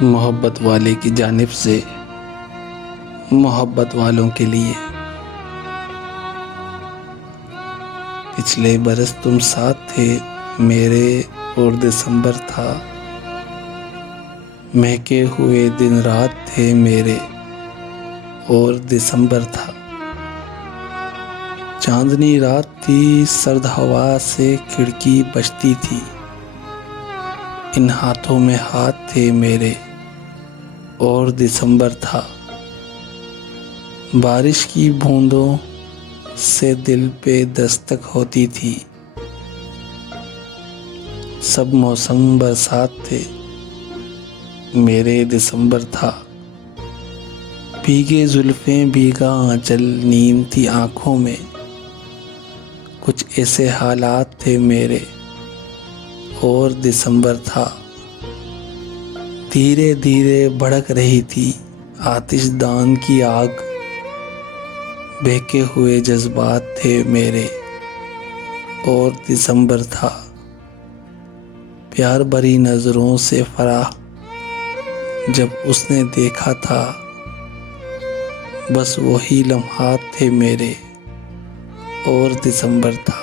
मोहब्बत वाले की जानिब से मोहब्बत वालों के लिए। पिछले बरस तुम साथ थे मेरे और दिसंबर था, महके हुए दिन रात थे मेरे और दिसंबर था। चांदनी रात थी, सर्द हवा से खिड़की बजती थी, इन हाथों में हाथ थे मेरे और दिसंबर था। बारिश की बूंदों से दिल पे दस्तक होती थी, सब मौसम बरसात थे मेरे दिसंबर था। भीगे जुल्फें भीगा आंचल, नींद थी आंखों में, कुछ ऐसे हालात थे मेरे और दिसंबर था। धीरे धीरे भड़क रही थी आतिशदान की आग, बहके हुए जज्बात थे मेरे और दिसंबर था। प्यार भरी नजरों से फराह जब उसने देखा था, बस वही लम्हात थे मेरे और दिसंबर था।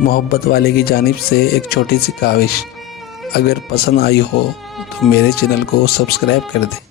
मोहब्बत वाले की जानिब से एक छोटी सी काविश, अगर पसंद आई हो तो मेरे चैनल को सब्सक्राइब कर दें।